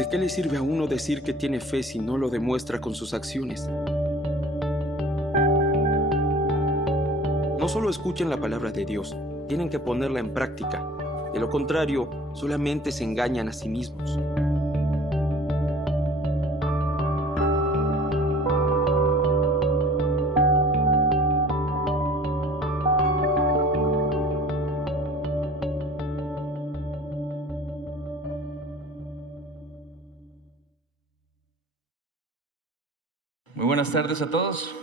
¿De qué le sirve a uno decir que tiene fe si no lo demuestra con sus acciones? No solo escuchen la palabra de Dios, tienen que ponerla en práctica. De lo contrario, solamente se engañan a sí mismos. Muy buenas tardes a todos.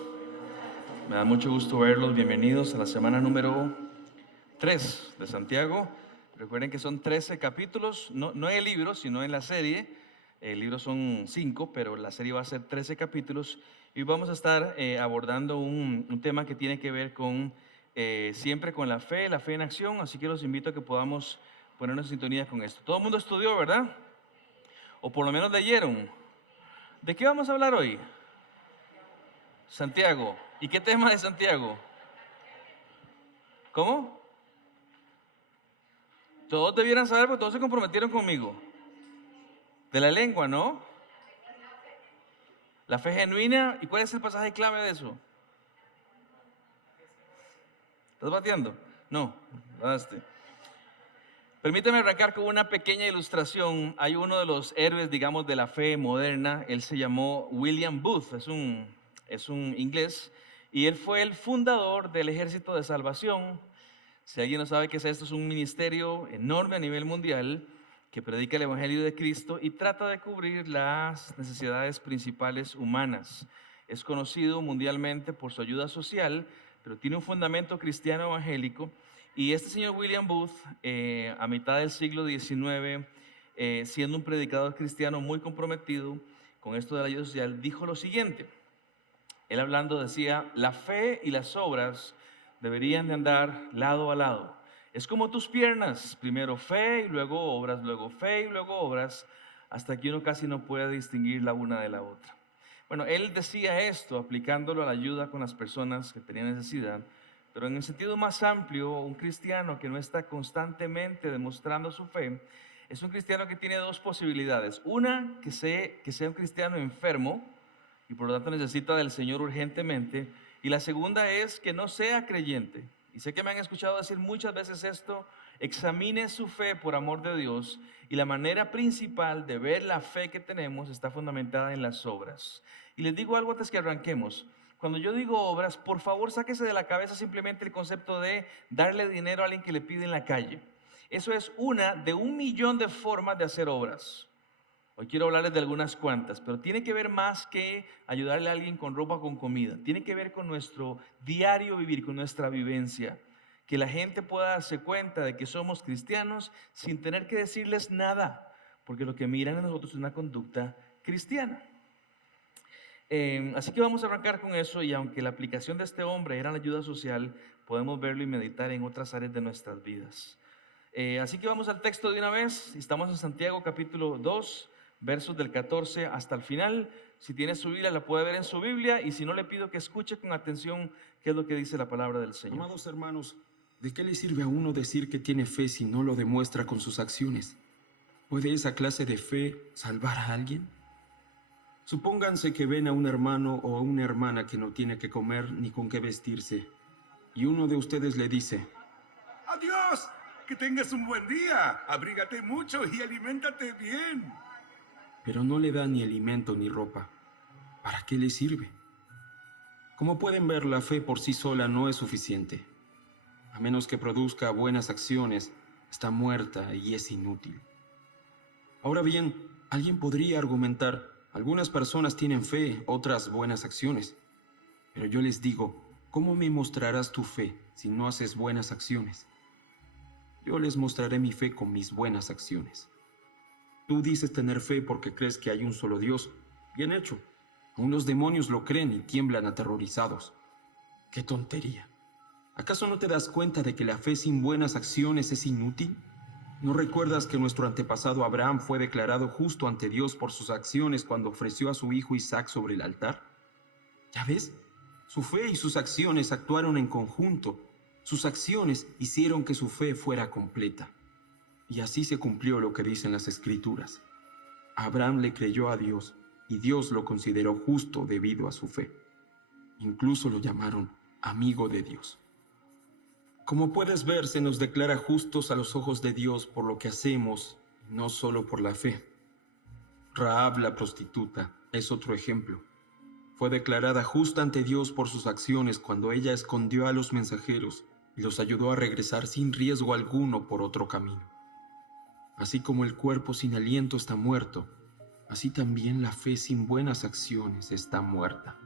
Me da mucho gusto verlos. Bienvenidos a la semana número 3 de Santiago. Recuerden que son 13 capítulos, no en el libro, sino en la serie. El libro son 5, pero la serie va a ser 13 capítulos. Y vamos a estar abordando un tema que tiene que ver con siempre con la fe en acción. Así que los invito a que podamos ponernos en sintonía con esto. Todo el mundo estudió, ¿verdad? O por lo menos leyeron. ¿De qué vamos a hablar hoy? Santiago. ¿Y qué tema de Santiago? ¿Cómo? Todos debieran saber porque todos se comprometieron conmigo. De la lengua, ¿no? La fe genuina. ¿Y cuál es el pasaje clave de eso? ¿Estás bateando? No, bataste. Permíteme arrancar con una pequeña ilustración. Hay uno de los héroes, digamos, de la fe moderna. Él se llamó William Booth. Es un inglés. Y él fue el fundador del Ejército de Salvación. Si alguien no sabe qué es esto, es un ministerio enorme a nivel mundial que predica el Evangelio de Cristo y trata de cubrir las necesidades principales humanas. Es conocido mundialmente por su ayuda social, pero tiene un fundamento cristiano evangélico. Y este señor William Booth, a mitad del siglo XIX, siendo un predicador cristiano muy comprometido con esto de la ayuda social, dijo lo siguiente. Él hablando decía, la fe y las obras deberían de andar lado a lado. Es como tus piernas, primero fe y luego obras, luego fe y luego obras, hasta que uno casi no puede distinguir la una de la otra. Bueno, él decía esto aplicándolo a la ayuda con las personas que tenían necesidad, pero en el sentido más amplio, un cristiano que no está constantemente demostrando su fe, es un cristiano que tiene dos posibilidades. Una, que sea un cristiano enfermo, y por lo tanto necesita del Señor urgentemente. Y la segunda es que no sea creyente. Y sé que me han escuchado decir muchas veces esto, examine su fe por amor de Dios. Y la manera principal de ver la fe que tenemos está fundamentada en las obras. Y les digo algo antes que arranquemos. Cuando yo digo obras, por favor sáquese de la cabeza simplemente el concepto de darle dinero a alguien que le pide en la calle. Eso es una de 1.000.000 de formas de hacer obras. Hoy quiero hablarles de algunas cuantas, pero tiene que ver más que ayudarle a alguien con ropa o con comida. Tiene que ver con nuestro diario vivir, con nuestra vivencia. Que la gente pueda darse cuenta de que somos cristianos sin tener que decirles nada, porque lo que miran en nosotros es una conducta cristiana. Así que vamos a arrancar con eso, y aunque la aplicación de este hombre era la ayuda social, podemos verlo y meditar en otras áreas de nuestras vidas. Así que vamos al texto de una vez. Estamos en Santiago capítulo 2. Versos del 14 hasta el final. Si tiene su Biblia, la puede ver en su Biblia, y si no, le pido que escuche con atención qué es lo que dice la palabra del Señor. Amados hermanos, ¿de qué le sirve a uno decir que tiene fe si no lo demuestra con sus acciones? ¿Puede esa clase de fe salvar a alguien? Supónganse que ven a un hermano o a una hermana que no tiene que comer ni con qué vestirse, y uno de ustedes le dice: ¡Adiós! ¡Que tengas un buen día! Abrígate mucho y aliméntate bien. Pero no le da ni alimento ni ropa. ¿Para qué le sirve? Como pueden ver, la fe por sí sola no es suficiente. A menos que produzca buenas acciones, está muerta y es inútil. Ahora bien, alguien podría argumentar: algunas personas tienen fe, otras buenas acciones. Pero yo les digo, ¿cómo me mostrarás tu fe si no haces buenas acciones? Yo les mostraré mi fe con mis buenas acciones. Tú dices tener fe porque crees que hay un solo Dios. Bien hecho. Aún los demonios lo creen y tiemblan aterrorizados. ¡Qué tontería! ¿Acaso no te das cuenta de que la fe sin buenas acciones es inútil? ¿No recuerdas que nuestro antepasado Abraham fue declarado justo ante Dios por sus acciones cuando ofreció a su hijo Isaac sobre el altar? ¿Ya ves? Su fe y sus acciones actuaron en conjunto. Sus acciones hicieron que su fe fuera completa. Y así se cumplió lo que dicen las Escrituras. Abraham le creyó a Dios y Dios lo consideró justo debido a su fe. Incluso lo llamaron amigo de Dios. Como puedes ver, se nos declara justos a los ojos de Dios por lo que hacemos, no solo por la fe. Rahab la prostituta es otro ejemplo. Fue declarada justa ante Dios por sus acciones cuando ella escondió a los mensajeros y los ayudó a regresar sin riesgo alguno por otro camino. Así como el cuerpo sin aliento está muerto, así también la fe sin buenas acciones está muerta.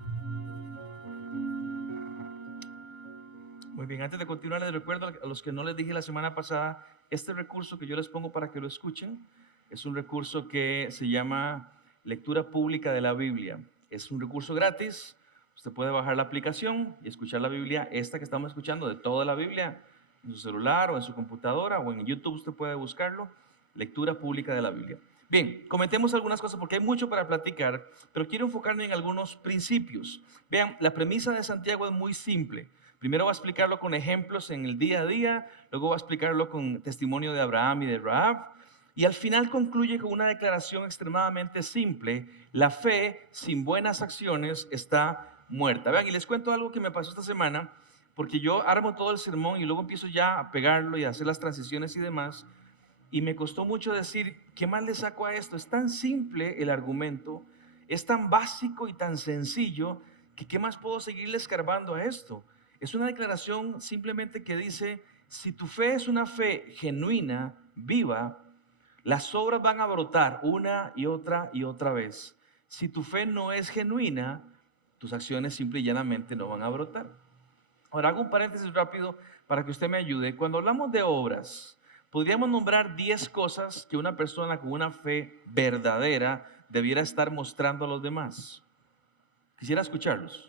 Muy bien, antes de continuar les recuerdo a los que no les dije la semana pasada, este recurso que yo les pongo para que lo escuchen es un recurso que se llama Lectura Pública de la Biblia. Es un recurso gratis, usted puede bajar la aplicación y escuchar la Biblia, esta que estamos escuchando, de toda la Biblia, en su celular o en su computadora o en YouTube usted puede buscarlo, Lectura Pública de la Biblia. Bien, comentemos algunas cosas porque hay mucho para platicar, pero quiero enfocarme en algunos principios. Vean, la premisa de Santiago es muy simple. Primero va a explicarlo con ejemplos en el día a día, luego va a explicarlo con testimonio de Abraham y de Rahab, y al final concluye con una declaración extremadamente simple: la fe sin buenas acciones está muerta. Vean, y les cuento algo que me pasó esta semana, porque yo armo todo el sermón y luego empiezo ya a pegarlo y a hacer las transiciones y demás, y me costó mucho decir, ¿qué más le saco a esto? Es tan simple el argumento, es tan básico y tan sencillo, que ¿qué más puedo seguirle escarbando a esto? Es una declaración simplemente que dice, si tu fe es una fe genuina, viva, las obras van a brotar una y otra vez. Si tu fe no es genuina, tus acciones simple y llanamente no van a brotar. Ahora hago un paréntesis rápido para que usted me ayude. Cuando hablamos de obras, podríamos nombrar 10 cosas que una persona con una fe verdadera debiera estar mostrando a los demás. Quisiera escucharlos.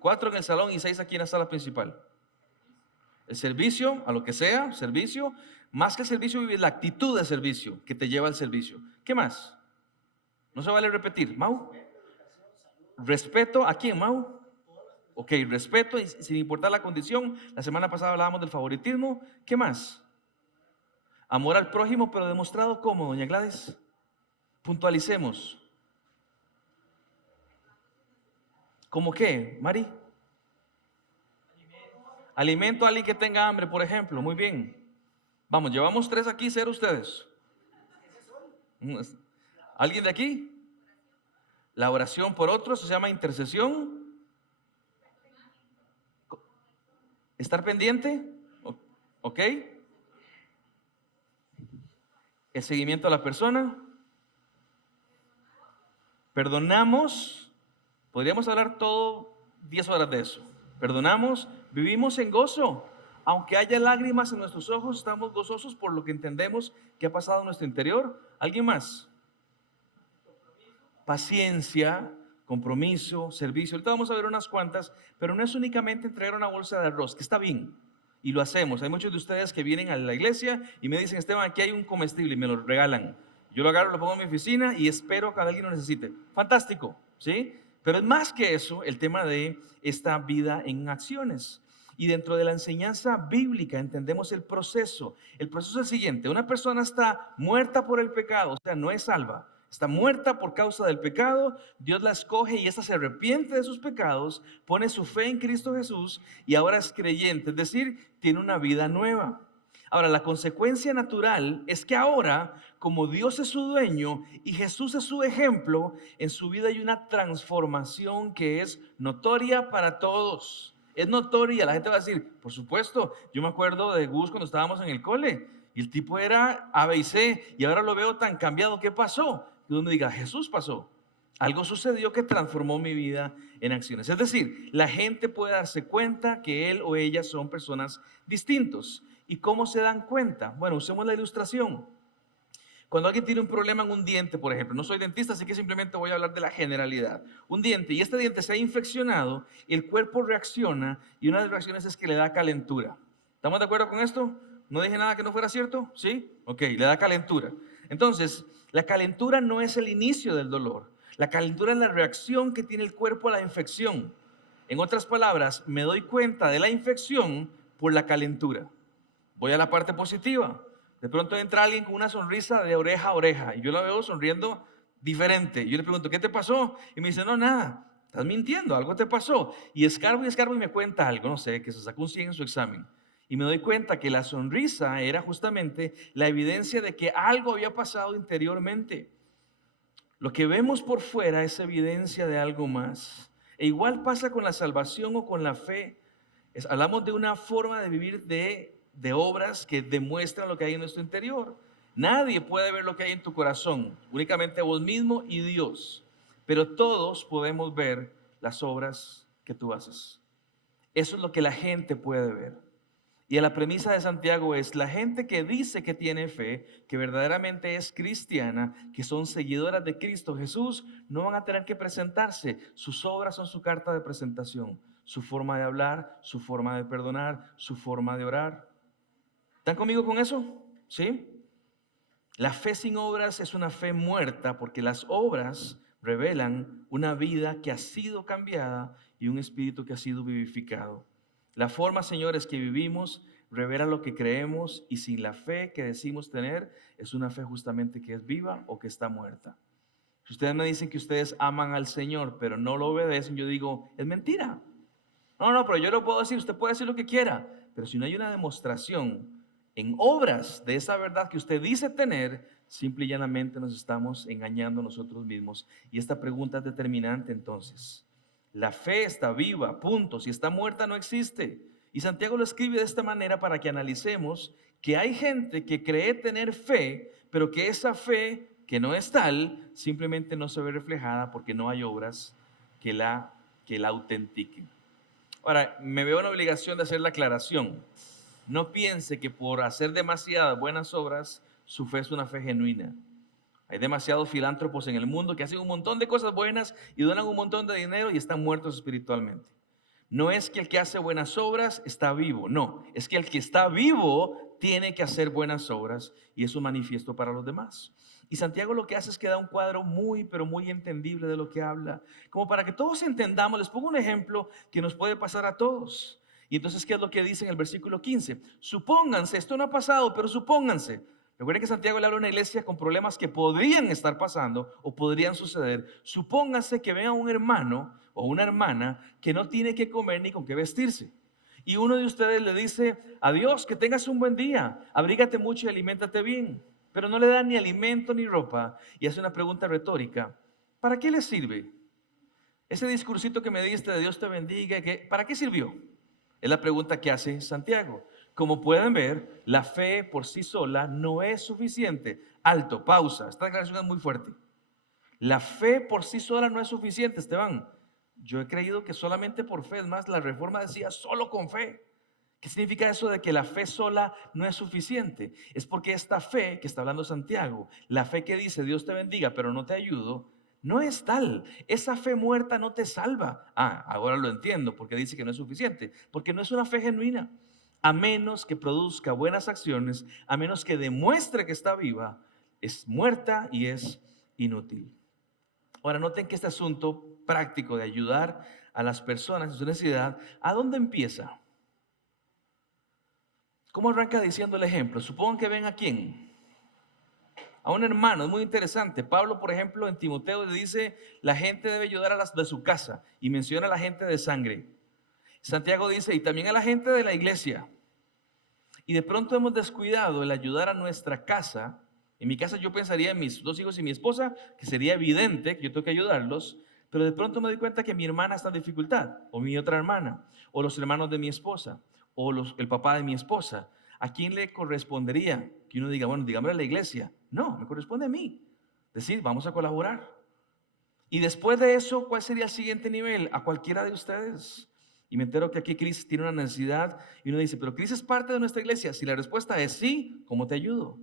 4 en el salón y 6 aquí en la sala principal. El servicio, a lo que sea, servicio. Más que el servicio, vive la actitud de servicio que te lleva al servicio. ¿Qué más? No se vale repetir. ¿Mau? Respeto. ¿A quién, Mau? Ok, respeto sin importar la condición. La semana pasada hablábamos del favoritismo. ¿Qué más? Amor al prójimo, pero demostrado ¿cómo, doña Gladys? Puntualicemos. ¿Cómo qué, Mari? Alimento a alguien que tenga hambre, por ejemplo. Muy bien. Vamos, llevamos 3 aquí, 0 ustedes. ¿Alguien de aquí? La oración por otros se llama intercesión. ¿Estar pendiente? ¿Ok? El seguimiento a la persona. Perdonamos. Podríamos hablar todo 10 horas de eso. Perdonamos, vivimos en gozo. Aunque haya lágrimas en nuestros ojos, estamos gozosos por lo que entendemos que ha pasado en nuestro interior. ¿Alguien más? Paciencia, compromiso, servicio. Ahorita vamos a ver unas cuantas, pero no es únicamente entregar una bolsa de arroz, que está bien, y lo hacemos. Hay muchos de ustedes que vienen a la iglesia y me dicen, Esteban, aquí hay un comestible, y me lo regalan. Yo lo agarro, lo pongo en mi oficina y espero que alguien lo necesite. Fantástico, ¿sí? Pero es más que eso, el tema de esta vida en acciones. Y dentro de la enseñanza bíblica entendemos el proceso. El proceso es el siguiente: una persona está muerta por el pecado, o sea, no es salva. Está muerta por causa del pecado, Dios la escoge y esta se arrepiente de sus pecados, pone su fe en Cristo Jesús y ahora es creyente, es decir, tiene una vida nueva. Ahora, la consecuencia natural es que ahora, como Dios es su dueño y Jesús es su ejemplo, en su vida hay una transformación que es notoria para todos. Es notoria, la gente va a decir, por supuesto, yo me acuerdo de Gus cuando estábamos en el cole y el tipo era A, B y C y ahora lo veo tan cambiado. ¿Qué pasó? Que uno diga, Jesús pasó. Algo sucedió que transformó mi vida en acciones. Es decir, la gente puede darse cuenta que él o ella son personas distintos. ¿Y cómo se dan cuenta? Bueno, usemos la ilustración. Cuando alguien tiene un problema en un diente, por ejemplo, no soy dentista, así que simplemente voy a hablar de la generalidad. Un diente, y este diente se ha infeccionado, el cuerpo reacciona, y una de las reacciones es que le da calentura. ¿Estamos de acuerdo con esto? ¿No dije nada que no fuera cierto? ¿Sí? Ok, le da calentura. Entonces, la calentura no es el inicio del dolor. La calentura es la reacción que tiene el cuerpo a la infección. En otras palabras, me doy cuenta de la infección por la calentura. Voy a la parte positiva. De pronto entra alguien con una sonrisa de oreja a oreja y yo la veo sonriendo diferente. Yo le pregunto, ¿qué te pasó? Y me dice, no, nada, estás mintiendo, algo te pasó. Y escarbo y me cuenta algo, no sé, que se sacó un 100 en su examen. Y me doy cuenta que la sonrisa era justamente la evidencia de que algo había pasado interiormente. Lo que vemos por fuera es evidencia de algo más. E igual pasa con la salvación o con la fe. Hablamos de una forma de vivir de obras que demuestran lo que hay en nuestro interior. Nadie puede ver lo que hay en tu corazón, únicamente vos mismo y Dios. Pero todos podemos ver las obras que tú haces. Eso es lo que la gente puede ver. Y la premisa de Santiago es: la gente que dice que tiene fe, que verdaderamente es cristiana, que son seguidoras de Cristo Jesús, no van a tener que presentarse. Sus obras son su carta de presentación, su forma de hablar, su forma de perdonar, su forma de orar. ¿Están conmigo con eso? ¿Sí? La fe sin obras es una fe muerta, porque las obras revelan una vida que ha sido cambiada y un espíritu que ha sido vivificado. La forma, señores, que vivimos revela lo que creemos, y sin la fe que decimos tener, es una fe justamente que es viva o que está muerta. Si ustedes me dicen que ustedes aman al Señor, pero no lo obedecen, yo digo, es mentira. No, pero yo lo puedo decir, usted puede decir lo que quiera, pero si no hay una demostración en obras de esa verdad que usted dice tener, simple y llanamente nos estamos engañando a nosotros mismos. Y esta pregunta es determinante entonces. La fe está viva, punto. Si está muerta, no existe. Y Santiago lo escribe de esta manera para que analicemos que hay gente que cree tener fe, pero que esa fe, que no es tal, simplemente no se ve reflejada porque no hay obras que la autentiquen. Ahora, me veo en la obligación de hacer la aclaración. No piense que por hacer demasiadas buenas obras, su fe es una fe genuina. Hay demasiados filántropos en el mundo que hacen un montón de cosas buenas y donan un montón de dinero y están muertos espiritualmente. No es que el que hace buenas obras está vivo, no, es que el que está vivo tiene que hacer buenas obras, y eso es manifiesto para los demás. Y Santiago lo que hace es que da un cuadro muy, pero muy entendible de lo que habla, como para que todos entendamos. Les pongo un ejemplo que nos puede pasar a todos. Y entonces, ¿qué es lo que dice en el versículo 15? Supónganse, esto no ha pasado, pero supónganse. Recuerden que Santiago le habla a una iglesia con problemas que podrían estar pasando o podrían suceder. Supónganse que venga un hermano o una hermana que no tiene que comer ni con qué vestirse. Y uno de ustedes le dice: adiós, que tengas un buen día, abrígate mucho y aliméntate bien. Pero no le da ni alimento ni ropa, y hace una pregunta retórica: ¿para qué le sirve? Ese discursito que me diste de Dios te bendiga, ¿para qué sirvió? Es la pregunta que hace Santiago. Como pueden ver, la fe por sí sola no es suficiente. Alto, pausa. Esta declaración es muy fuerte. La fe por sí sola no es suficiente, Esteban. Yo he creído que solamente por fe. Es más, la Reforma decía solo con fe. ¿Qué significa eso de que la fe sola no es suficiente? Es porque esta fe que está hablando Santiago, la fe que dice Dios te bendiga pero no te ayudo, no es tal. Esa fe muerta no te salva. Ahora lo entiendo, porque dice que no es suficiente. Porque no es una fe genuina. A menos que produzca buenas acciones, a menos que demuestre que está viva, es muerta y es inútil. Ahora, noten que este asunto práctico de ayudar a las personas en su necesidad, ¿a dónde empieza? ¿Cómo arranca diciendo el ejemplo? Supongan que ven a quién. A un hermano. Es muy interesante. Pablo, por ejemplo, en Timoteo le dice: la gente debe ayudar a las de su casa, y menciona a la gente de sangre. Santiago dice: y también a la gente de la iglesia. Y de pronto hemos descuidado el ayudar a nuestra casa. En mi casa yo pensaría en mis 2 hijos y mi esposa, que sería evidente que yo tengo que ayudarlos, pero de pronto me doy cuenta que mi hermana está en dificultad, o mi otra hermana, o los hermanos de mi esposa, o el papá de mi esposa. ¿A quién le correspondería que uno diga, bueno, dígame a la iglesia? No, me corresponde a mí. Decir, vamos a colaborar. Y después de eso, ¿cuál sería el siguiente nivel? A cualquiera de ustedes. Y me entero que aquí Cris tiene una necesidad y uno dice, pero Cris es parte de nuestra iglesia. Si la respuesta es sí, ¿cómo te ayudo?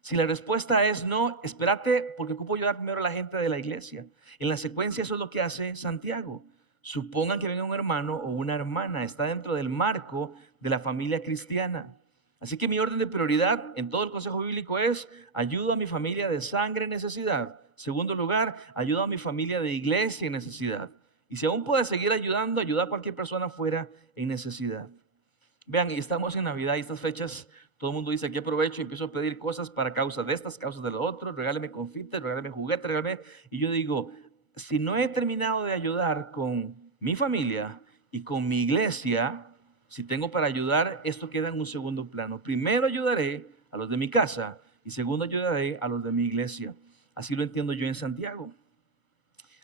Si la respuesta es no, espérate, porque ocupo ayudar primero a la gente de la iglesia. En la secuencia eso es lo que hace Santiago. Supongan que venga un hermano o una hermana, está dentro del marco de la familia cristiana. Así que mi orden de prioridad en todo el consejo bíblico es: ayudo a mi familia de sangre en necesidad. Segundo lugar, ayudo a mi familia de iglesia en necesidad. Y si aún puedes seguir ayudando, ayuda a cualquier persona fuera en necesidad. Vean, y estamos en Navidad y estas fechas Todo el mundo dice, aquí aprovecho y empiezo a pedir cosas para causas de estas, causas de lo otro, regáleme confites, regáleme juguetes, regáleme. Y yo digo, si no he terminado de ayudar con mi familia y con mi iglesia, si tengo para ayudar, esto queda en un segundo plano. Primero ayudaré a los de mi casa y segundo ayudaré a los de mi iglesia. Así lo entiendo yo en Santiago.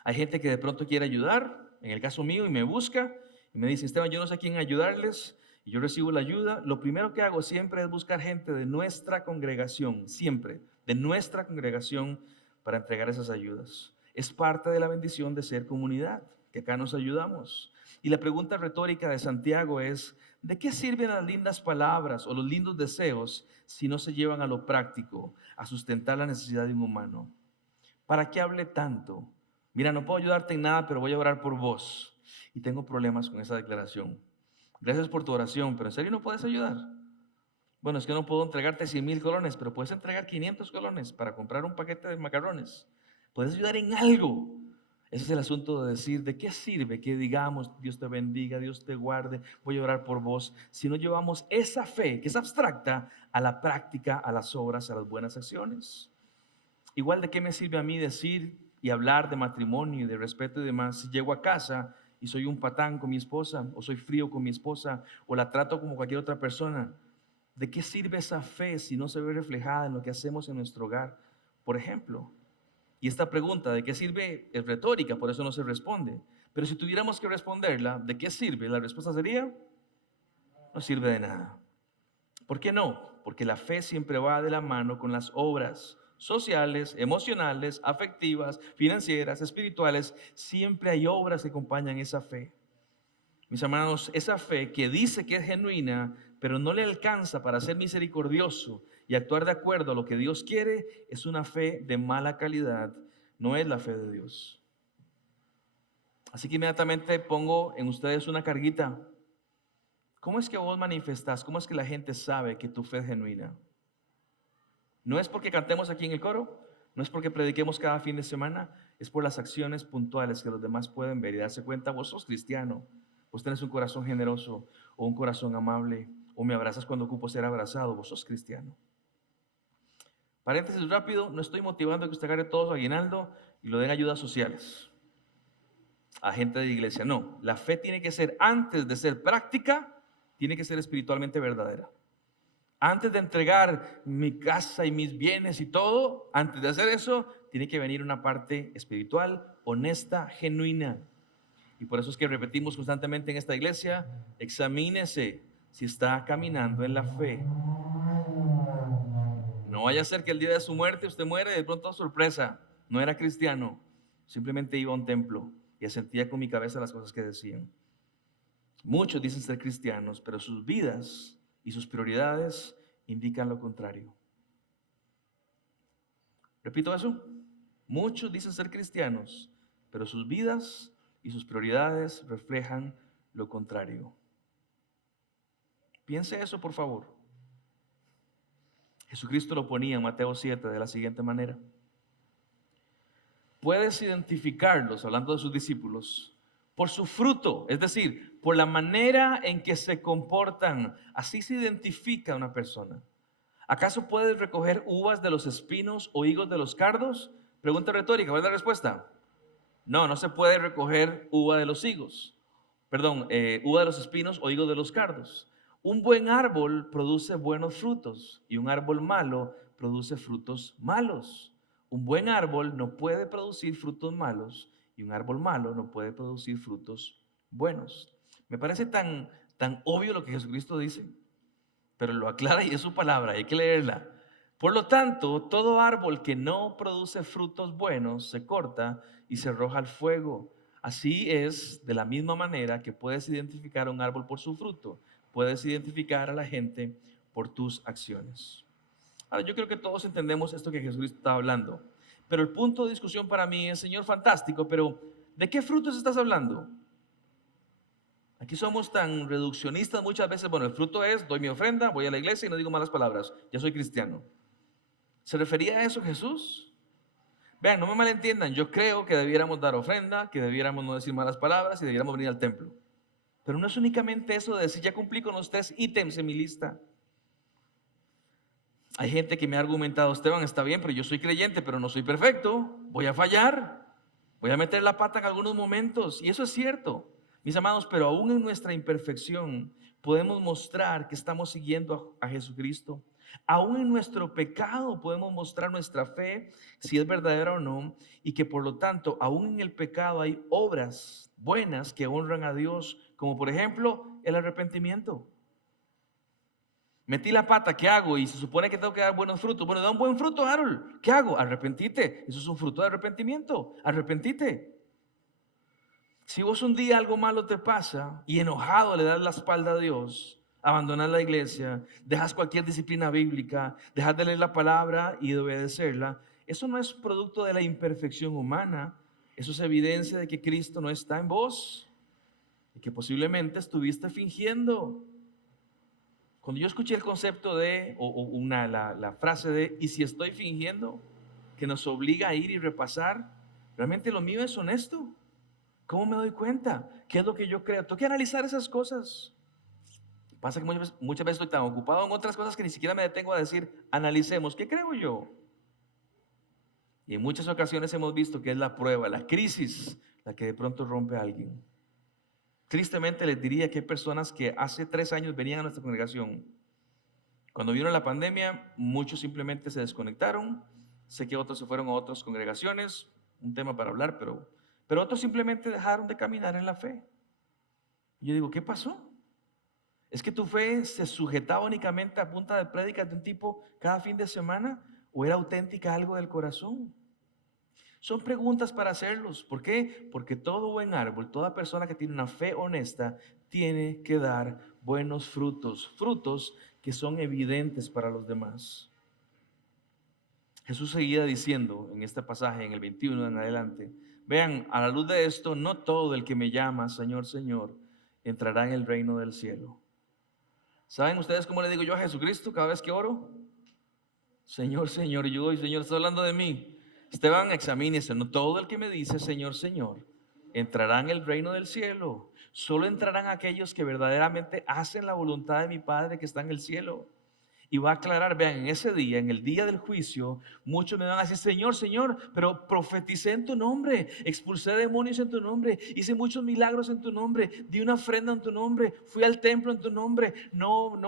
Hay gente que de pronto quiere ayudar, en el caso mío, y me busca y me dice, Esteban, yo no sé a quién ayudarles, y yo recibo la ayuda. Lo primero que hago siempre es buscar gente de nuestra congregación, siempre, de nuestra congregación, para entregar esas ayudas. Es parte de la bendición de ser comunidad, que acá nos ayudamos. Y la pregunta retórica de Santiago es, ¿de qué sirven las lindas palabras o los lindos deseos si no se llevan a lo práctico, a sustentar la necesidad de un humano? ¿Para qué hable tanto? Mira, no puedo ayudarte en nada, pero voy a orar por vos. Y tengo problemas con esa declaración. Gracias por tu oración, pero ¿en serio no puedes ayudar? Bueno, es que no puedo entregarte 100,000 colones, pero puedes entregar 500 colones para comprar un paquete de macarrones. Puedes ayudar en algo. Ese es el asunto de decir, ¿de qué sirve que digamos, Dios te bendiga, Dios te guarde, voy a orar por vos, si no llevamos esa fe, que es abstracta, a la práctica, a las obras, a las buenas acciones? Igual, ¿de qué me sirve a mí decir y hablar de matrimonio y de respeto y demás si llego a casa y soy un patán con mi esposa, o soy frío con mi esposa, o la trato como cualquier otra persona? ¿De qué sirve esa fe si no se ve reflejada en lo que hacemos en nuestro hogar, por ejemplo? Y esta pregunta, ¿de qué sirve?, es retórica, por eso no se responde. Pero si tuviéramos que responderla, ¿de qué sirve? La respuesta sería, no sirve de nada. ¿Por qué no? Porque la fe siempre va de la mano con las obras sociales, emocionales, afectivas, financieras, espirituales. Siempre hay obras que acompañan esa fe. Mis hermanos, esa fe que dice que es genuina, pero no le alcanza para ser misericordioso y actuar de acuerdo a lo que Dios quiere, es una fe de mala calidad, no es la fe de Dios. Así que inmediatamente pongo en ustedes una carguita. ¿Cómo es que vos manifestás? ¿Cómo es que la gente sabe que tu fe es genuina? No es porque cantemos aquí en el coro, no es porque prediquemos cada fin de semana, es por las acciones puntuales que los demás pueden ver y darse cuenta, vos sos cristiano, vos tenés un corazón generoso o un corazón amable, o me abrazas cuando ocupo ser abrazado, vos sos cristiano. Paréntesis rápido, no estoy motivando a que usted agarre todo su aguinaldo y lo den ayudas sociales a gente de iglesia. No, la fe tiene que ser, antes de ser práctica, tiene que ser espiritualmente verdadera. Antes de entregar mi casa y mis bienes y todo, antes de hacer eso, tiene que venir una parte espiritual, honesta, genuina. Y por eso es que repetimos constantemente en esta iglesia, examínese si está caminando en la fe. No vaya a ser que el día de su muerte usted muera y de pronto, sorpresa, no era cristiano, simplemente iba a un templo y asentía con mi cabeza las cosas que decían. Muchos dicen ser cristianos, pero sus vidas y sus prioridades indican lo contrario. Repito eso. Muchos dicen ser cristianos, pero sus vidas y sus prioridades reflejan lo contrario. Piense eso, por favor. Jesucristo lo ponía en Mateo 7 de la siguiente manera. Puedes identificarlos, hablando de sus discípulos, por su fruto, es decir, por la manera en que se comportan. Así se identifica una persona. ¿Acaso puedes recoger uvas de los espinos o higos de los cardos? Pregunta retórica, ¿cuál es la respuesta? No, no se puede recoger uva de los higos. Uva de los espinos o higos de los cardos. Un buen árbol produce buenos frutos y un árbol malo produce frutos malos. Un buen árbol no puede producir frutos malos y un árbol malo no puede producir frutos buenos. Me parece tan obvio lo que Jesucristo dice, pero lo aclara y es su palabra, hay que leerla. Por lo tanto, todo árbol que no produce frutos buenos se corta y se arroja al fuego. Así es, de la misma manera que puedes identificar a un árbol por su fruto, puedes identificar a la gente por tus acciones. Ahora, yo creo que todos entendemos esto que Jesucristo está hablando, pero el punto de discusión para mí es, Señor, fantástico, pero ¿de qué frutos estás hablando? Aquí somos tan reduccionistas muchas veces. Bueno, el fruto es, doy mi ofrenda, voy a la iglesia y no digo malas palabras, ya soy cristiano. ¿Se refería a eso Jesús? Vean, no me malentiendan, yo creo que debiéramos dar ofrenda, que debiéramos no decir malas palabras y debiéramos venir al templo. Pero no es únicamente eso de decir, ya cumplí con los 3 ítems en mi lista. Hay gente que me ha argumentado, Esteban, está bien, pero yo soy creyente, pero no soy perfecto, voy a fallar, voy a meter la pata en algunos momentos, y eso es cierto, mis amados, pero aún en nuestra imperfección podemos mostrar que estamos siguiendo a Jesucristo. Aún en nuestro pecado podemos mostrar nuestra fe, si es verdadera o no, y que por lo tanto, aún en el pecado hay obras buenas que honran a Dios, como por ejemplo el arrepentimiento. Metí la pata, ¿qué hago? Y se supone que tengo que dar buenos frutos. Bueno, da un buen fruto, Harold. ¿Qué hago? Arrepentite. Eso es un fruto de arrepentimiento. Arrepentite. Si vos un día algo malo te pasa y enojado le das la espalda a Dios, abandonas la iglesia, dejas cualquier disciplina bíblica, dejas de leer la palabra y de obedecerla, eso no es producto de la imperfección humana. Eso es evidencia de que Cristo no está en vos y que posiblemente estuviste fingiendo. Cuando yo escuché el concepto de, la frase de, ¿y si estoy fingiendo? Que nos obliga a ir y repasar, ¿realmente lo mío es honesto? ¿Cómo me doy cuenta? ¿Qué es lo que yo creo? Tengo que analizar esas cosas. Pasa que muchas veces estoy tan ocupado en otras cosas que ni siquiera me detengo a decir, analicemos, ¿qué creo yo? Y en muchas ocasiones hemos visto que es la prueba, la crisis, la que de pronto rompe a alguien. Tristemente les diría que hay personas que hace 3 años venían a nuestra congregación. Cuando vino la pandemia, muchos simplemente se desconectaron. Sé que otros se fueron a otras congregaciones, un tema para hablar, pero otros simplemente dejaron de caminar en la fe. Y yo digo, ¿qué pasó? ¿Es que tu fe se sujetaba únicamente a punta de prédicas de un tipo cada fin de semana? ¿O era auténtica algo del corazón? Son preguntas para hacerlos. ¿Por qué? Porque todo buen árbol, toda persona que tiene una fe honesta, tiene que dar buenos frutos, frutos que son evidentes para los demás. Jesús seguía diciendo en este pasaje, en el 21 en adelante, vean, a la luz de esto, no todo el que me llama Señor, Señor, entrará en el reino del cielo. ¿Saben ustedes cómo le digo yo a Jesucristo cada vez que oro? Señor, Señor, y yo doy, Señor, está hablando de mí. Esteban, examínese, no todo el que me dice Señor, Señor, entrará en el reino del cielo. Solo entrarán aquellos que verdaderamente hacen la voluntad de mi Padre que está en el cielo. Y va a aclarar, vean, en ese día, en el día del juicio, muchos me van a decir, Señor, Señor, pero profeticé en tu nombre, expulsé demonios en tu nombre, hice muchos milagros en tu nombre, di una ofrenda en tu nombre, fui al templo en tu nombre, no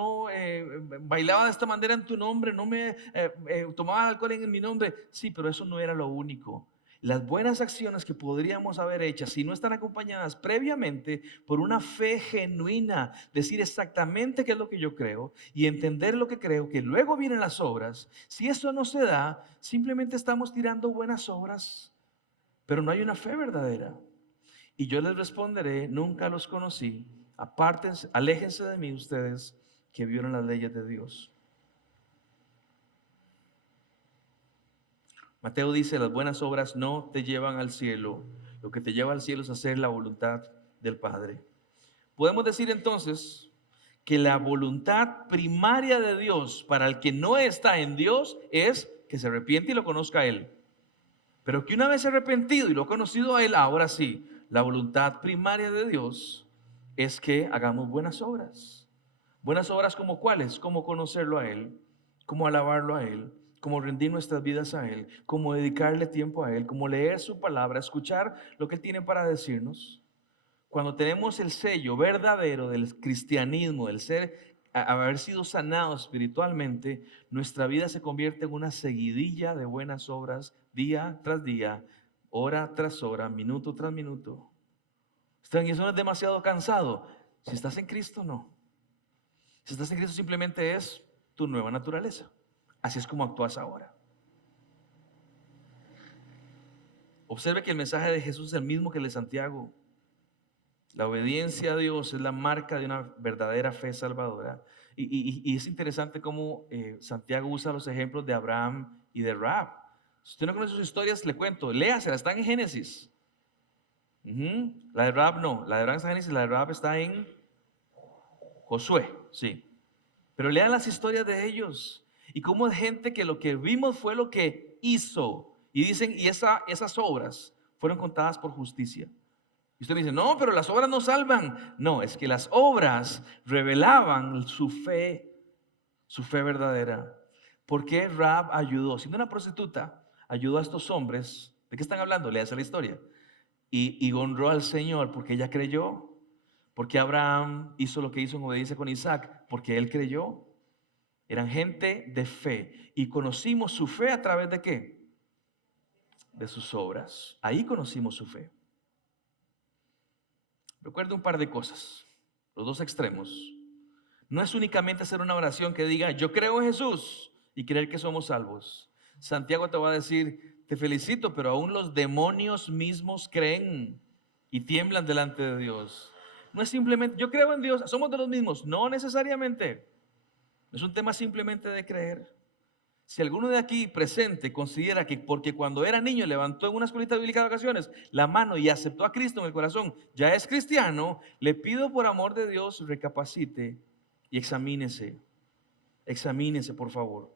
bailaba de esta manera en tu nombre, no me tomaba alcohol en mi nombre. Sí, pero eso no era lo único. Las buenas acciones que podríamos haber hecho, si no están acompañadas previamente por una fe genuina, decir exactamente qué es lo que yo creo y entender lo que creo, que luego vienen las obras, si eso no se da, simplemente estamos tirando buenas obras, pero no hay una fe verdadera. Y yo les responderé, nunca los conocí, apártense, aléjense de mí ustedes que violan las leyes de Dios. Mateo dice, las buenas obras no te llevan al cielo. Lo que te lleva al cielo es hacer la voluntad del Padre. Podemos decir entonces que la voluntad primaria de Dios para el que no está en Dios es que se arrepiente y lo conozca a Él. Pero que una vez arrepentido y lo conocido a Él, ahora sí, la voluntad primaria de Dios es que hagamos buenas obras. Buenas obras como cuáles, como conocerlo a Él, como alabarlo a Él, como rendir nuestras vidas a Él, como dedicarle tiempo a Él, como leer su palabra, escuchar lo que Él tiene para decirnos. Cuando tenemos el sello verdadero del cristianismo, del haber sido sanados espiritualmente, nuestra vida se convierte en una seguidilla de buenas obras, día tras día, hora tras hora, minuto tras minuto. ¿Y eso no es demasiado cansado? Si estás en Cristo, no. Si estás en Cristo, simplemente es tu nueva naturaleza. Así es como actúas ahora. Observe que el mensaje de Jesús es el mismo que el de Santiago. La obediencia a Dios es la marca de una verdadera fe salvadora. Y es interesante cómo Santiago usa los ejemplos de Abraham y de Rahab. Si usted no conoce sus historias, le cuento. Léaselas, están en Génesis. La de Rahab no. La de Abraham está en Génesis, la de Rahab está en Josué, sí. Pero lean las historias de ellos. Y cómo es gente que lo que vimos fue lo que hizo. Y dicen, y esas obras fueron contadas por justicia. Y usted dice, no, pero las obras no salvan. No, es que las obras revelaban su fe verdadera. ¿Por qué Rahab ayudó? Siendo una prostituta, ayudó a estos hombres. ¿De qué están hablando? Léase la historia. Y honró al Señor porque ella creyó. Porque Abraham hizo lo que hizo en obediencia con Isaac, porque él creyó. Eran gente de fe. Y conocimos su fe a través de ¿qué? De sus obras. Ahí conocimos su fe. Recuerda un par de cosas. Los dos extremos. No es únicamente hacer una oración que diga, yo creo en Jesús, y creer que somos salvos. Santiago te va a decir, te felicito, pero aún los demonios mismos creen y tiemblan delante de Dios. No es simplemente, yo creo en Dios, somos de los mismos. No necesariamente. No es un tema simplemente de creer. Si alguno de aquí presente considera que porque cuando era niño levantó en una escuelita bíblica de vacaciones la mano y aceptó a Cristo en el corazón, ya es cristiano, le pido por amor de Dios, recapacite y examínese. Examínese, por favor.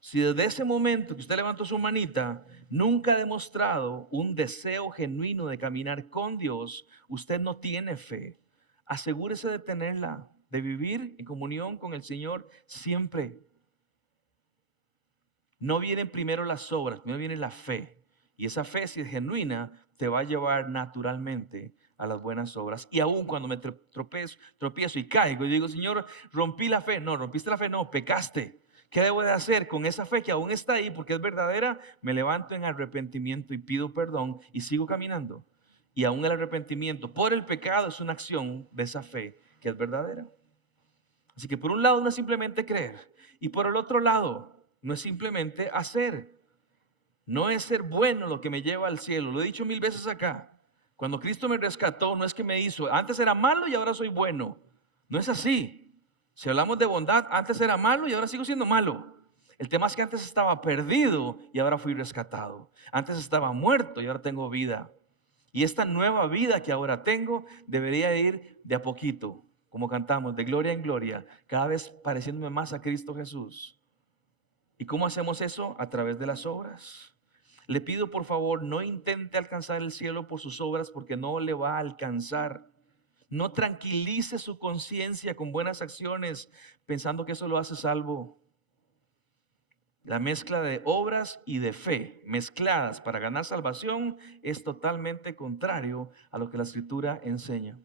Si desde ese momento que usted levantó su manita, nunca ha demostrado un deseo genuino de caminar con Dios, usted no tiene fe. Asegúrese de tenerla, de vivir en comunión con el Señor siempre. No vienen primero las obras, primero viene la fe. Y esa fe, si es genuina, te va a llevar naturalmente a las buenas obras. Y aún cuando me tropiezo y caigo y digo, Señor, rompí la fe. No, rompiste la fe, no, pecaste. ¿Qué debo de hacer con esa fe que aún está ahí porque es verdadera? Me levanto en arrepentimiento y pido perdón y sigo caminando. Y aún el arrepentimiento por el pecado es una acción de esa fe que es verdadera. Así que por un lado no es simplemente creer. Y por el otro lado no es simplemente hacer. No es ser bueno lo que me lleva al cielo. Lo he dicho 1000 veces acá. Cuando Cristo me rescató, no es que me hizo, antes era malo y ahora soy bueno. No es así. Si hablamos de bondad, antes era malo y ahora sigo siendo malo. El tema es que antes estaba perdido y ahora fui rescatado. Antes estaba muerto y ahora tengo vida. Y esta nueva vida que ahora tengo debería ir de a poquito, como cantamos, de gloria en gloria, cada vez pareciéndome más a Cristo Jesús. ¿Y cómo hacemos eso? A través de las obras. Le pido por favor, no intente alcanzar el cielo por sus obras porque no le va a alcanzar. No tranquilice su conciencia con buenas acciones pensando que eso lo hace salvo. La mezcla de obras y de fe mezcladas para ganar salvación es totalmente contrario a lo que la Escritura enseña.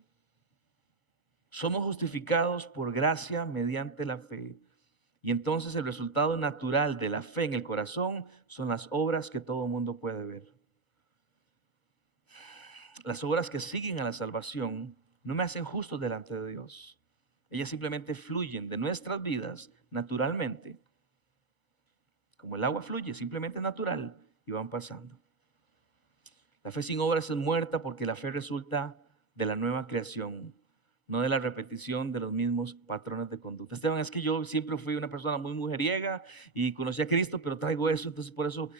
Somos justificados por gracia mediante la fe. Y entonces el resultado natural de la fe en el corazón son las obras que todo mundo puede ver. Las obras que siguen a la salvación no me hacen justo delante de Dios. Ellas simplemente fluyen de nuestras vidas naturalmente. Como el agua fluye, simplemente natural, y van pasando. La fe sin obras es muerta porque la fe resulta de la nueva creación, no de la repetición de los mismos patrones de conducta. Esteban, es que yo siempre fui una persona muy mujeriega y conocí a Cristo, pero traigo eso, entonces por eso,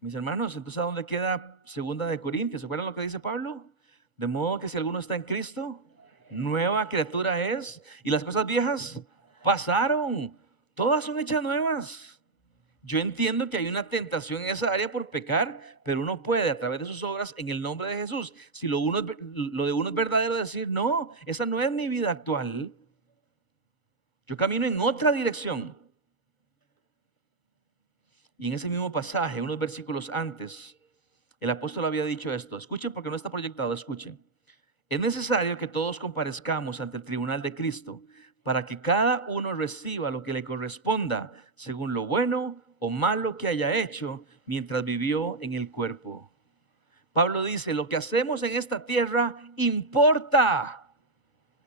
mis hermanos, entonces ¿a dónde queda 2 Corintios? ¿Se acuerdan lo que dice Pablo? De modo que si alguno está en Cristo, nueva criatura es, y las cosas viejas pasaron, todas son hechas nuevas. Yo entiendo que hay una tentación en esa área por pecar, pero uno puede a través de sus obras en el nombre de Jesús. Si lo de uno es verdadero, decir, no, esa no es mi vida actual. Yo camino en otra dirección. Y en ese mismo pasaje, unos versículos antes, el apóstol había dicho esto. Escuchen porque no está proyectado, escuchen. Es necesario que todos comparezcamos ante el tribunal de Cristo para que cada uno reciba lo que le corresponda según lo bueno o malo que haya hecho mientras vivió en el cuerpo. Pablo dice, lo que hacemos en esta tierra importa.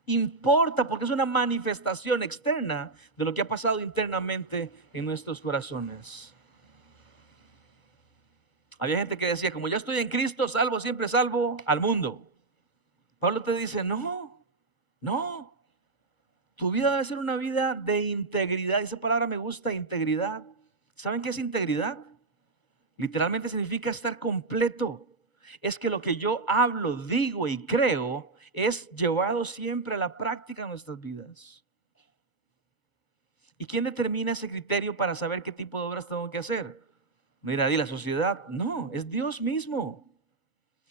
Importa porque es una manifestación externa de lo que ha pasado internamente en nuestros corazones. Había gente que decía, como ya estoy en Cristo, salvo, siempre salvo al mundo. Pablo te dice, no. Tu vida debe ser una vida de integridad. Esa palabra me gusta, integridad. ¿Saben qué es integridad? Literalmente significa estar completo. Es que lo que yo hablo, digo y creo es llevado siempre a la práctica en nuestras vidas. ¿Y quién determina ese criterio para saber qué tipo de obras tengo que hacer? Mira, di la sociedad. No, es Dios mismo.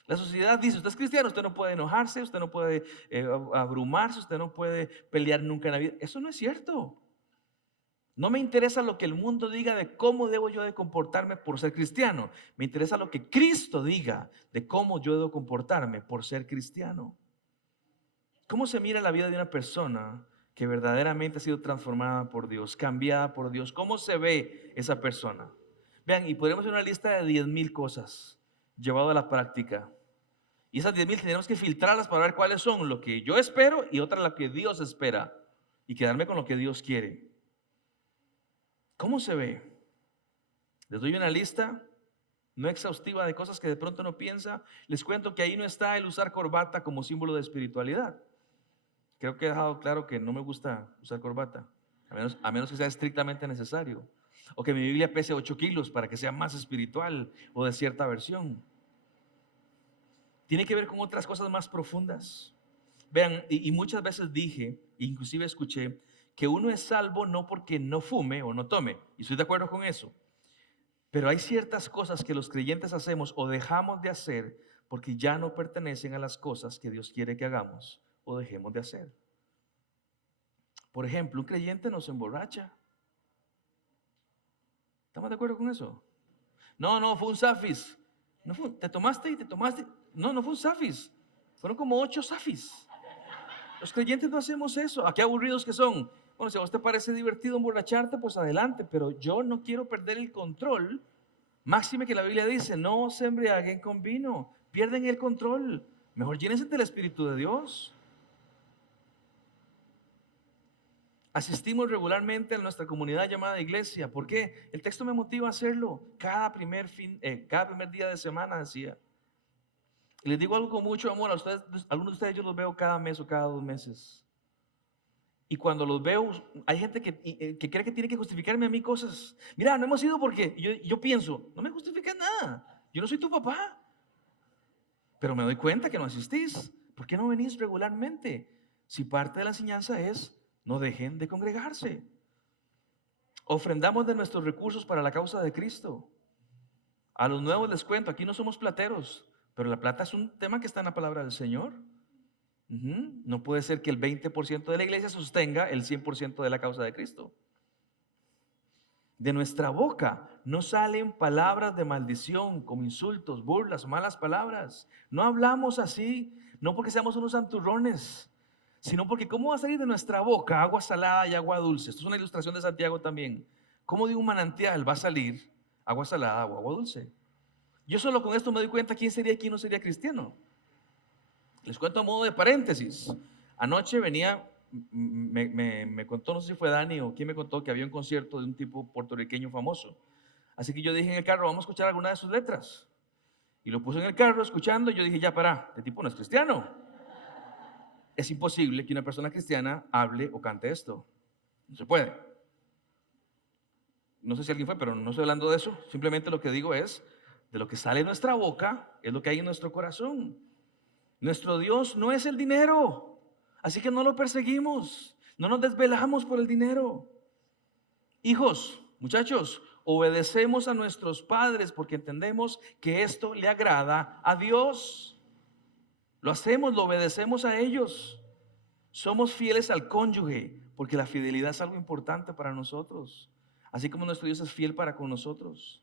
La sociedad dice, usted es cristiano, usted no puede enojarse, usted no puede abrumarse, usted no puede pelear nunca en la vida. Eso no es cierto. No me interesa lo que el mundo diga de cómo debo yo de comportarme por ser cristiano. Me interesa lo que Cristo diga de cómo yo debo comportarme por ser cristiano. ¿Cómo se mira la vida de una persona que verdaderamente ha sido transformada por Dios, cambiada por Dios? ¿Cómo se ve esa persona? Vean, y podemos hacer una lista de 10,000 cosas llevado a la práctica. Y esas 10,000 tenemos que filtrarlas para ver cuáles son lo que yo espero y otras lo que Dios espera. Y quedarme con lo que Dios quiere. ¿Cómo se ve? Les doy una lista no exhaustiva de cosas que de pronto no piensa. Les cuento que ahí no está el usar corbata como símbolo de espiritualidad. Creo que he dejado claro que no me gusta usar corbata, a menos que sea estrictamente necesario. O que mi Biblia pese 8 kilos para que sea más espiritual o de cierta versión. Tiene que ver con otras cosas más profundas. Vean, y muchas veces dije, inclusive escuché, que uno es salvo no porque no fume o no tome. Y estoy de acuerdo con eso. Pero hay ciertas cosas que los creyentes hacemos o dejamos de hacer porque ya no pertenecen a las cosas que Dios quiere que hagamos o dejemos de hacer. Por ejemplo, un creyente no se emborracha. ¿Estamos de acuerdo con eso? No, fue un safis. Te tomaste y te tomaste. No fue un safis. Fueron como 8 safis. Los creyentes no hacemos eso. ¿A qué aburridos que son? Bueno, si a vos te parece divertido emborracharte, pues adelante, pero yo no quiero perder el control. Máxime que la Biblia dice, no se embriaguen con vino, pierden el control. Mejor llénense del Espíritu de Dios. Asistimos regularmente a nuestra comunidad llamada iglesia. ¿Por qué? El texto me motiva a hacerlo. Cada primer día de semana, decía. Y les digo algo con mucho amor a ustedes. Algunos de ustedes yo los veo cada mes o cada 2 meses. Y cuando los veo, hay gente que cree que tiene que justificarme a mí cosas. Mira, no hemos ido porque yo pienso, no me justificas nada. Yo no soy tu papá. Pero me doy cuenta que no asistís. ¿Por qué no venís regularmente? Si parte de la enseñanza es, no dejen de congregarse. Ofrendamos de nuestros recursos para la causa de Cristo. A los nuevos les cuento, aquí no somos plateros, pero la plata es un tema que está en la palabra del Señor. No puede ser que el 20% de la iglesia sostenga el 100% de la causa de Cristo. De nuestra boca no salen palabras de maldición, como insultos, burlas, malas palabras. No hablamos así, no porque seamos unos santurrones, sino porque ¿cómo va a salir de nuestra boca agua salada y agua dulce? Esto es una ilustración de Santiago también. ¿Cómo de un manantial va a salir agua salada o agua dulce? Yo solo con esto me doy cuenta quién sería y quién no sería cristiano. Les cuento a modo de paréntesis. Anoche venía, me contó, no sé si fue Dani o quién me contó que había un concierto de un tipo puertorriqueño famoso. Así que yo dije en el carro, vamos a escuchar alguna de sus letras. Y lo puse en el carro escuchando y yo dije, ya para, este tipo no es cristiano. Es imposible que una persona cristiana hable o cante esto. No se puede. No sé si alguien fue, pero no estoy hablando de eso. Simplemente lo que digo es, de lo que sale de nuestra boca, es lo que hay en nuestro corazón. Nuestro Dios no es el dinero, así que no lo perseguimos, no nos desvelamos por el dinero. Hijos, muchachos, obedecemos a nuestros padres porque entendemos que esto le agrada a Dios. Lo hacemos, lo obedecemos a ellos. Somos fieles al cónyuge porque la fidelidad es algo importante para nosotros, así como nuestro Dios es fiel para con nosotros.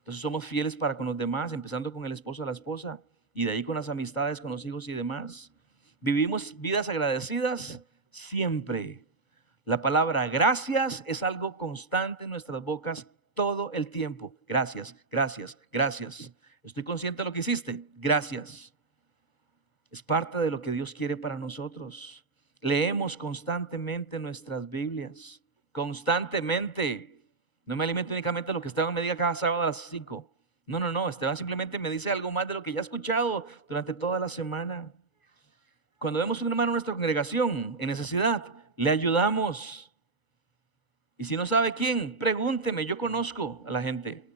Entonces somos fieles para con los demás, empezando con el esposo a la esposa. Y de ahí con las amistades, con los hijos y demás. Vivimos vidas agradecidas siempre. La palabra gracias es algo constante en nuestras bocas todo el tiempo. Gracias, gracias, gracias. Estoy consciente de lo que hiciste. Gracias. Es parte de lo que Dios quiere para nosotros. Leemos constantemente nuestras Biblias. Constantemente. No me alimento únicamente de lo que Esteban me diga cada sábado a las 5. No. Esteban simplemente me dice algo más de lo que ya he escuchado durante toda la semana. Cuando vemos un hermano en nuestra congregación en necesidad, le ayudamos. Y si no sabe quién, pregúnteme, yo conozco a la gente.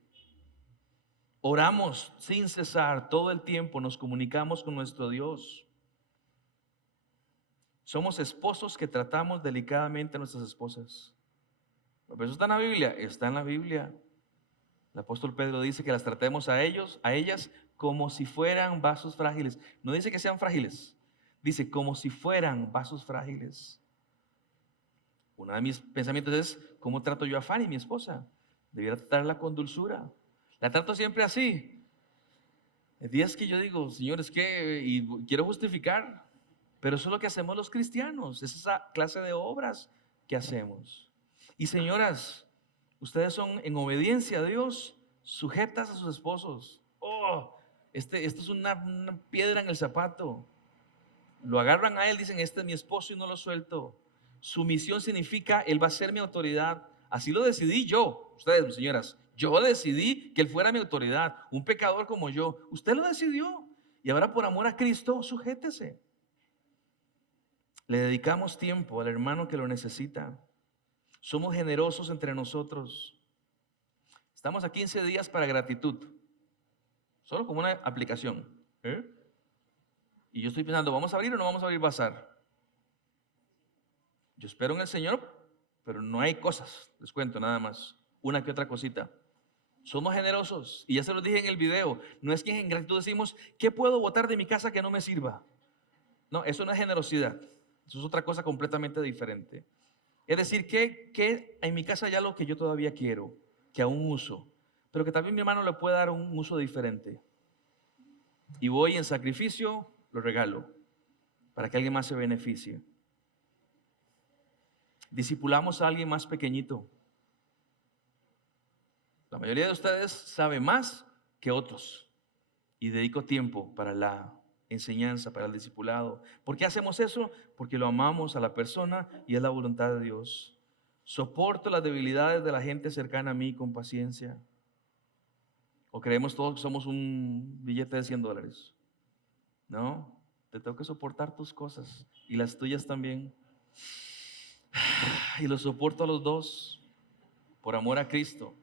Oramos sin cesar todo el tiempo, nos comunicamos con nuestro Dios. Somos esposos que tratamos delicadamente a nuestras esposas. ¿Pero eso está en la Biblia? Está en la Biblia. El apóstol Pedro dice que las tratemos a ellas como si fueran vasos frágiles. No dice que sean frágiles, dice como si fueran vasos frágiles. Uno de mis pensamientos es ¿Cómo trato yo a Fanny, mi esposa? Debiera tratarla con dulzura. La trato siempre así. Hay días que yo digo, Señor, es que, y quiero justificar, pero eso es lo que hacemos los cristianos, es esa clase de obras que hacemos. Y señoras, ustedes son en obediencia a Dios, sujetas a sus esposos. Oh, esto es una piedra en el zapato. Lo agarran a él, dicen, este es mi esposo y no lo suelto. Sumisión significa, él va a ser mi autoridad. Así lo decidí yo. Ustedes, señoras, yo decidí que él fuera mi autoridad. Un pecador como yo. Usted lo decidió. Y ahora por amor a Cristo, sujétese. Le dedicamos tiempo al hermano que lo necesita. Somos generosos entre nosotros. Estamos a 15 días para gratitud. Solo como una aplicación. Y yo estoy pensando, ¿vamos a abrir o no vamos a abrir bazar? Yo espero en el Señor, pero no hay cosas. Les cuento nada más. Una que otra cosita. Somos generosos. Y ya se los dije en el video. No es que en gratitud decimos, ¿qué puedo botar de mi casa que no me sirva? No, eso no es generosidad. Eso es otra cosa completamente diferente. Es decir, que en mi casa hay algo que yo todavía quiero, que aún uso, pero que también mi hermano le puede dar un uso diferente. Y voy en sacrificio, lo regalo, para que alguien más se beneficie. Discipulamos a alguien más pequeñito. La mayoría de ustedes sabe más que otros. Y dedico tiempo para la enseñanza, para el discipulado. ¿Por qué hacemos eso? Porque lo amamos a la persona y es la voluntad de Dios. Soporto las debilidades de la gente cercana a mí con paciencia. ¿O creemos todos que somos un billete de $100? No, te tengo que soportar tus cosas y las tuyas también. Y los soporto a los dos por amor a Cristo.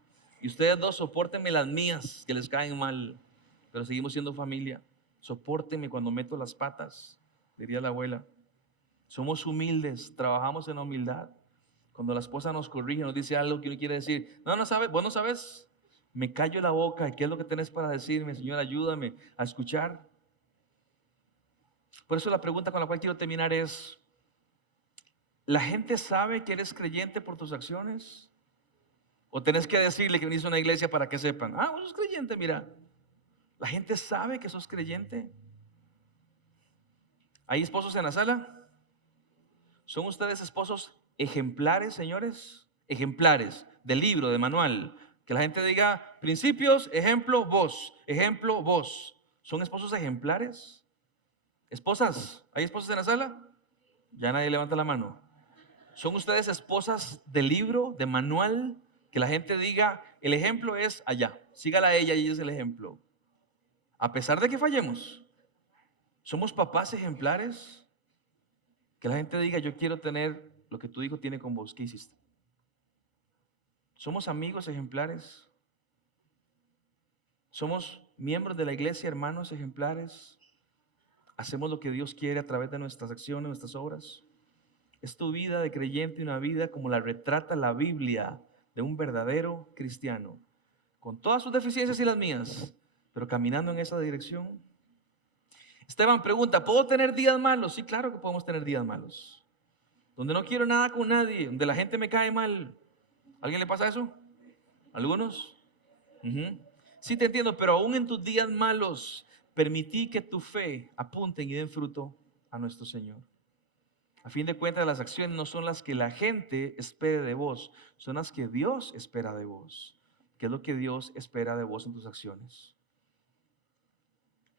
Y ustedes dos, sopórtenme las mías que les caen mal, pero seguimos siendo familia. Sopórtenme cuando meto las patas, diría la abuela. Somos humildes, trabajamos en la humildad. Cuando la esposa nos corrige, nos dice algo que uno quiere decir, no sabes, vos no sabes, me callo la boca. ¿Qué es lo que tenés para decirme, Señor? Ayúdame a escuchar. Por eso la pregunta con la cual quiero terminar es, ¿la gente sabe que eres creyente por tus acciones? ¿O tenés que decirle que viniste a una iglesia para que sepan? Vos sos creyente, mira. ¿La gente sabe que sos creyente? ¿Hay esposos en la sala? ¿Son ustedes esposos ejemplares, señores? Ejemplares, del libro, de manual. Que la gente diga, principios, ejemplo, vos. Ejemplo, vos. ¿Son esposos ejemplares? ¿Esposas? ¿Hay esposas en la sala? Ya nadie levanta la mano. ¿Son ustedes esposas del libro, de manual? Que la gente diga, el ejemplo es allá. Sígala a ella y ella es el ejemplo. A pesar de que fallemos. ¿Somos papás ejemplares? Que la gente diga, yo quiero tener lo que tu hijo tiene con vos. ¿Qué hiciste? ¿Somos amigos ejemplares? ¿Somos miembros de la iglesia, hermanos ejemplares? ¿Hacemos lo que Dios quiere a través de nuestras acciones, nuestras obras? ¿Es tu vida de creyente una vida como la retrata la Biblia de un verdadero cristiano? Con todas sus deficiencias y las mías, pero caminando en esa dirección. Esteban pregunta, ¿puedo tener días malos? Sí, claro que podemos tener días malos. Donde no quiero nada con nadie, donde la gente me cae mal. ¿Alguien le pasa eso? ¿Algunos? Sí, te entiendo, pero aún en tus días malos, permití que tu fe apunten y den fruto a nuestro Señor. A fin de cuentas, las acciones no son las que la gente espera de vos, son las que Dios espera de vos. ¿Qué es lo que Dios espera de vos en tus acciones?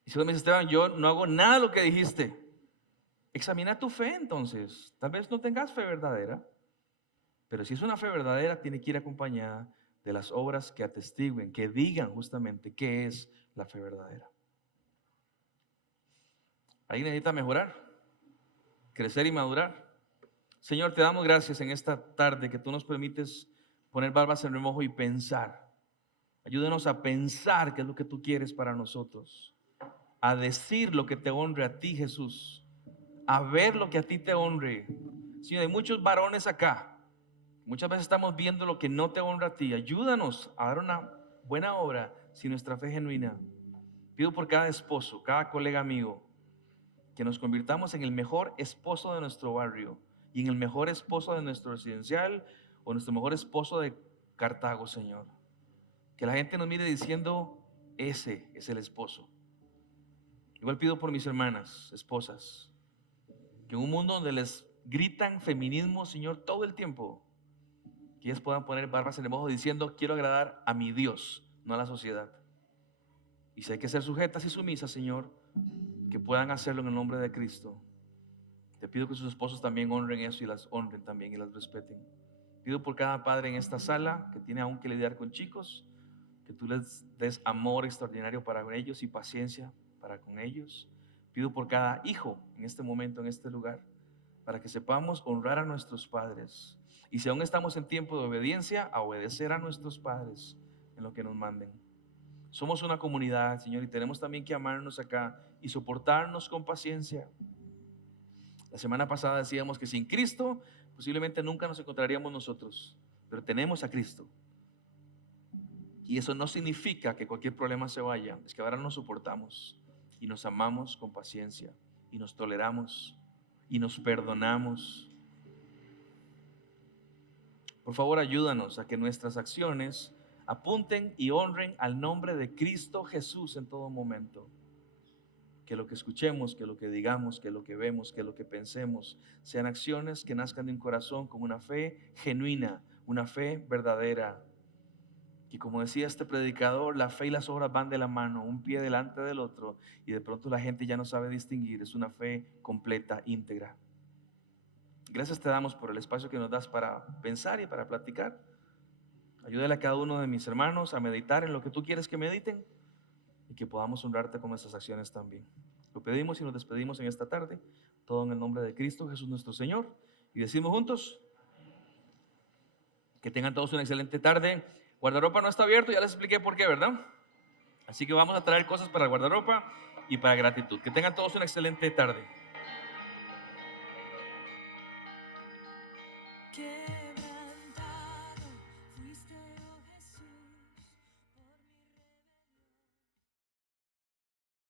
Y si me dice, Esteban, yo no hago nada de lo que dijiste. Examina tu fe entonces. Tal vez no tengas fe verdadera, pero si es una fe verdadera, tiene que ir acompañada de las obras que atestiguen, que digan justamente qué es la fe verdadera. ¿Alguien necesita mejorar? ¿Crecer y madurar? Señor, te damos gracias en esta tarde que tú nos permites poner barbas en remojo y pensar. Ayúdanos a pensar qué es lo que tú quieres para nosotros, a decir lo que te honre a ti, Jesús, a ver lo que a ti te honre. Señor, hay muchos varones acá. Muchas veces estamos viendo lo que no te honra a ti. Ayúdanos a dar una buena obra si nuestra fe es genuina. Pido por cada esposo, cada colega amigo, que nos convirtamos en el mejor esposo de nuestro barrio y en el mejor esposo de nuestro residencial o nuestro mejor esposo de Cartago, Señor. Que la gente nos mire diciendo, ese es el esposo. Igual pido por mis hermanas, esposas, que en un mundo donde les gritan feminismo, Señor, todo el tiempo, que ellas puedan poner barbas en el ojo diciendo, quiero agradar a mi Dios, no a la sociedad. Y si hay que ser sujetas y sumisas, Señor, que puedan hacerlo en el nombre de Cristo. Te pido que sus esposos también honren eso y las honren también y las respeten. Pido por cada padre en esta sala que tiene aún que lidiar con chicos, que tú les des amor extraordinario para ellos y paciencia para con ellos. Pido por cada hijo en este momento, en este lugar, para que sepamos honrar a nuestros padres. Y si aún estamos en tiempo de obediencia, a obedecer a nuestros padres en lo que nos manden. Somos una comunidad, Señor, y tenemos también que amarnos acá y soportarnos con paciencia. La semana pasada decíamos que sin Cristo posiblemente nunca nos encontraríamos nosotros, pero tenemos a Cristo. Y eso no significa que cualquier problema se vaya, es que ahora nos soportamos y nos amamos con paciencia y nos toleramos y nos perdonamos. Por favor, ayúdanos a que nuestras acciones apunten y honren al nombre de Cristo Jesús en todo momento. Que lo que escuchemos, que lo que digamos, que lo que vemos, que lo que pensemos sean acciones que nazcan de un corazón con una fe genuina, una fe verdadera. Y como decía este predicador, la fe y las obras van de la mano, un pie delante del otro, y de pronto la gente ya no sabe distinguir. Es una fe completa, íntegra. Gracias te damos por el espacio que nos das para pensar y para platicar. Ayúdale a cada uno de mis hermanos a meditar en lo que tú quieres que mediten y que podamos honrarte con nuestras acciones también. Lo pedimos y nos despedimos en esta tarde, todo en el nombre de Cristo Jesús nuestro Señor. Y decimos juntos, que tengan todos una excelente tarde. Guardarropa no está abierto, ya les expliqué por qué, ¿verdad? Así que vamos a traer cosas para el guardarropa y para gratitud. Que tengan todos una excelente tarde.